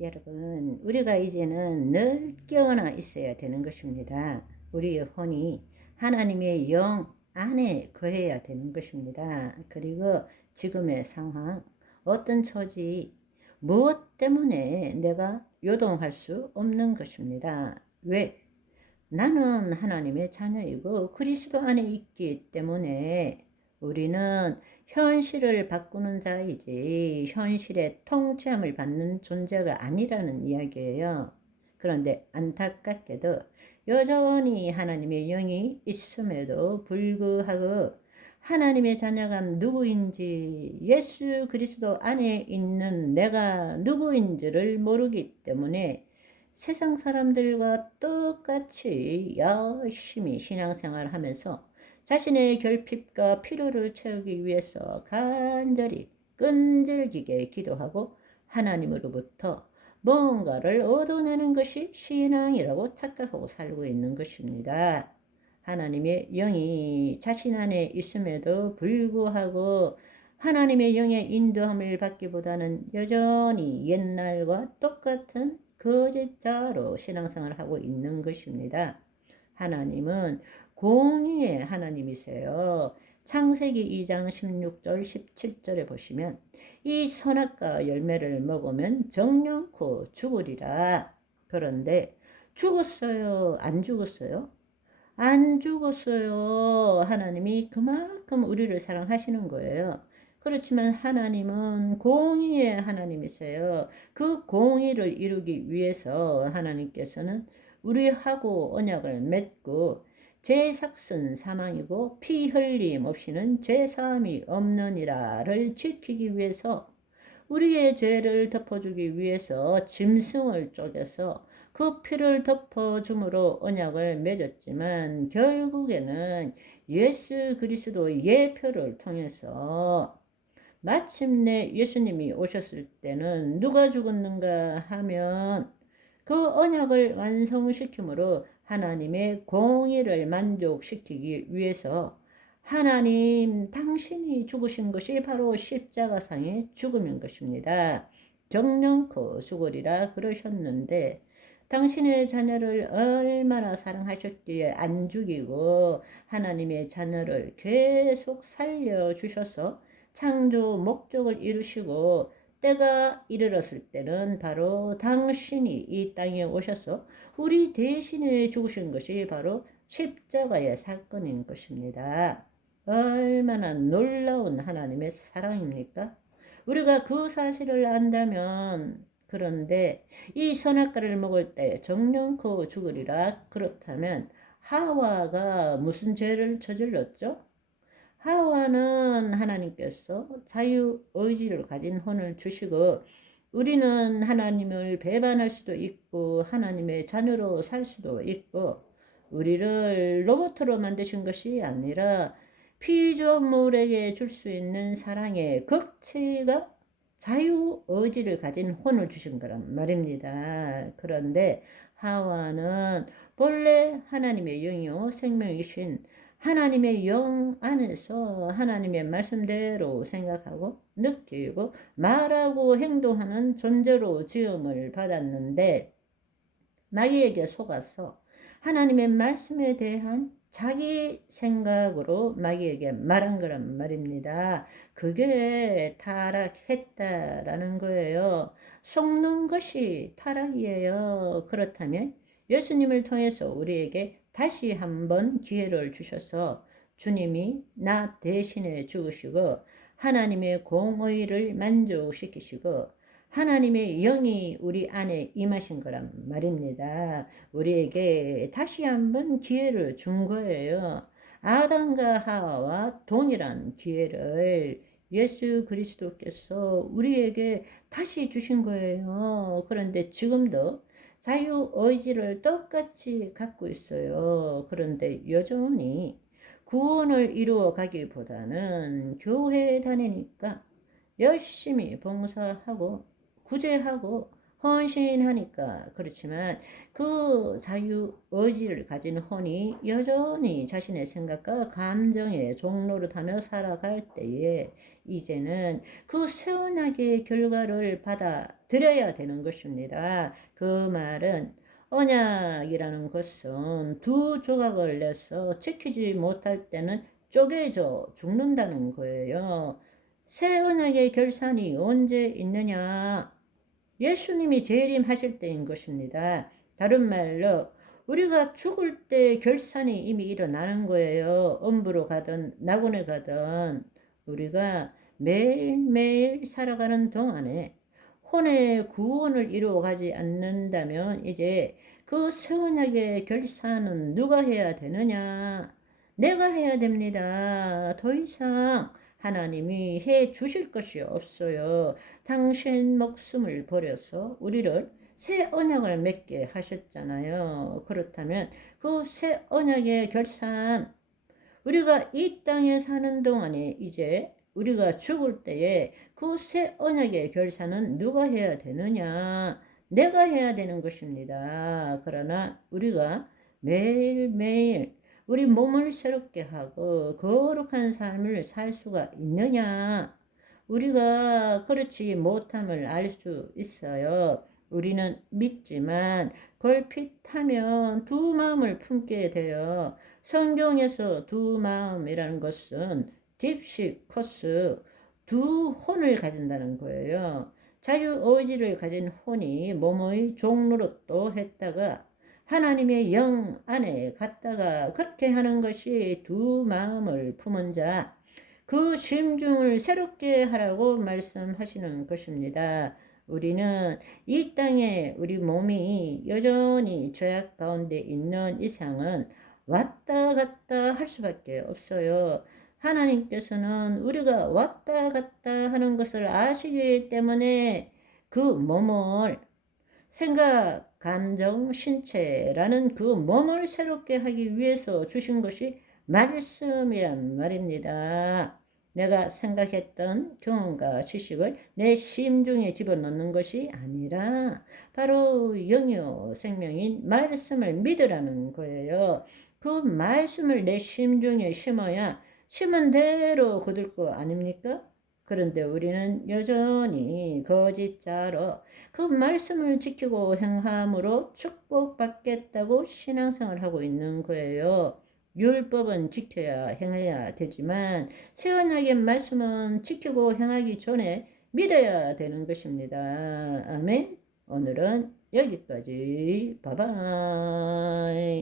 여러분, 우리가 이제는 늘 깨어나 있어야 되는 것입니다. 우리의 혼이 하나님의 영 안에 거해야 되는 것입니다. 그리고 지금의 상황, 어떤 처지, 무엇 때문에 내가 요동할 수 없는 것입니다. 왜? 나는 하나님의 자녀이고 그리스도 안에 있기 때문에 우리는 현실을 바꾸는 자이지 현실의 통제함을 받는 존재가 아니라는 이야기예요. 그런데 안타깝게도 여전히 하나님의 영이 있음에도 불구하고 하나님의 자녀가 누구인지, 예수 그리스도 안에 있는 내가 누구인지를 모르기 때문에 세상 사람들과 똑같이 열심히 신앙생활을 하면서 자신의 결핍과 필요를 채우기 위해서 간절히 끈질기게 기도하고 하나님으로부터 뭔가를 얻어내는 것이 신앙이라고 착각하고 살고 있는 것입니다. 하나님의 영이 자신 안에 있음에도 불구하고 하나님의 영의 인도함을 받기보다는 여전히 옛날과 똑같은 거짓자로 신앙생활을 하고 있는 것입니다. 하나님은 공의의 하나님이세요. 창세기 2장 16절 17절에 보시면 이 선악과 열매를 먹으면 정령코 죽으리라. 그런데 죽었어요? 안 죽었어요? 안 죽었어요. 하나님이 그만큼 우리를 사랑하시는 거예요. 그렇지만 하나님은 공의의 하나님이세요. 그 공의를 이루기 위해서 하나님께서는 우리하고 언약을 맺고 죄삭은 사망이고 피 흘림 없이는 죄사함이 없느니라를 지키기 위해서 우리의 죄를 덮어주기 위해서 짐승을 쪼개서 그 피를 덮어줌으로 언약을 맺었지만 결국에는 예수 그리스도의 예표를 통해서 마침내 예수님이 오셨을 때는 누가 죽었는가 하면 그 언약을 완성시킴으로 하나님의 공의를 만족시키기 위해서 하나님 당신이 죽으신 것이 바로 십자가상의 죽음인 것입니다. 정령코 죽으리라 그러셨는데 당신의 자녀를 얼마나 사랑하셨기에 안 죽이고 하나님의 자녀를 계속 살려주셔서 창조 목적을 이루시고 때가 이르렀을 때는 바로 당신이 이 땅에 오셔서 우리 대신에 죽으신 것이 바로 십자가의 사건인 것입니다. 얼마나 놀라운 하나님의 사랑입니까? 우리가 그 사실을 안다면, 그런데 이 선악과를 먹을 때 정령코 죽으리라. 그렇다면 하와가 무슨 죄를 저질렀죠? 하와는 하나님께서 자유의지를 가진 혼을 주시고 우리는 하나님을 배반할 수도 있고 하나님의 자녀로 살 수도 있고 우리를 로봇으로 만드신 것이 아니라 피조물에게 줄 수 있는 사랑의 극치가 자유의지를 가진 혼을 주신 거란 말입니다. 그런데 하와는 본래 하나님의 영이요 생명이신 하나님의 영 안에서 하나님의 말씀대로 생각하고 느끼고 말하고 행동하는 존재로 지음을 받았는데 마귀에게 속아서 하나님의 말씀에 대한 자기 생각으로 마귀에게 말한 거란 말입니다. 그게 타락했다라는 거예요. 속는 것이 타락이에요. 그렇다면 예수님을 통해서 우리에게 다시 한번 기회를 주셔서 주님이 나 대신에 죽으시고 하나님의 공의를 만족시키시고 하나님의 영이 우리 안에 임하신 거란 말입니다. 우리에게 다시 한번 기회를 준 거예요. 아담과 하와와 동일한 기회를 예수 그리스도께서 우리에게 다시 주신 거예요. 그런데 지금도 자유의지를 똑같이 갖고 있어요. 그런데 여전히 구원을 이루어 가기보다는 교회에 다니니까 열심히 봉사하고 구제하고 헌신하니까 그렇지만 그 자유의지를 가진 혼이 여전히 자신의 생각과 감정의 종로를 타며 살아갈 때에 이제는 그 새 언약의 결과를 드려야 되는 것입니다. 그 말은 언약이라는 것은 두 조각을 내서 지키지 못할 때는 쪼개져 죽는다는 거예요. 새 언약의 결산이 언제 있느냐? 예수님이 재림하실 때인 것입니다. 다른 말로 우리가 죽을 때 결산이 이미 일어나는 거예요. 음부로 가든 낙원에 가든 우리가 매일매일 살아가는 동안에 혼의 구원을 이루어가지 않는다면 이제 그 새 언약의 결산은 누가 해야 되느냐? 내가 해야 됩니다. 더 이상 하나님이 해 주실 것이 없어요. 당신 목숨을 버려서 우리를 새 언약을 맺게 하셨잖아요. 그렇다면 그 새 언약의 결산, 우리가 이 땅에 사는 동안에 이제 우리가 죽을 때에 그 새 언약의 결산은 누가 해야 되느냐? 내가 해야 되는 것입니다. 그러나 우리가 매일매일 우리 몸을 새롭게 하고 거룩한 삶을 살 수가 있느냐? 우리가 그렇지 못함을 알 수 있어요. 우리는 믿지만 걸핏하면 두 마음을 품게 돼요. 성경에서 두 마음이라는 것은 딥식 코스 두 혼을 가진다는 거예요. 자유의지를 가진 혼이 몸의 종로릇도 했다가 하나님의 영 안에 갔다가 그렇게 하는 것이 두 마음을 품은 자, 그 심중을 새롭게 하라고 말씀하시는 것입니다. 우리는 이 땅에 우리 몸이 여전히 죄악 가운데 있는 이상은 왔다 갔다 할 수밖에 없어요. 하나님께서는 우리가 왔다 갔다 하는 것을 아시기 때문에 그 몸을 생각, 감정, 신체라는 그 몸을 새롭게 하기 위해서 주신 것이 말씀이란 말입니다. 내가 생각했던 경험과 지식을 내 심중에 집어넣는 것이 아니라 바로 영이요 생명인 말씀을 믿으라는 거예요. 그 말씀을 내 심중에 심어야 심은 대로 거둘 거 아닙니까? 그런데 우리는 여전히 거짓자로 그 말씀을 지키고 행함으로 축복받겠다고 신앙생활을 하고 있는 거예요. 율법은 지켜야 행해야 되지만 새 언약의 말씀은 지키고 행하기 전에 믿어야 되는 것입니다. 아멘. 오늘은 여기까지. 바이바이.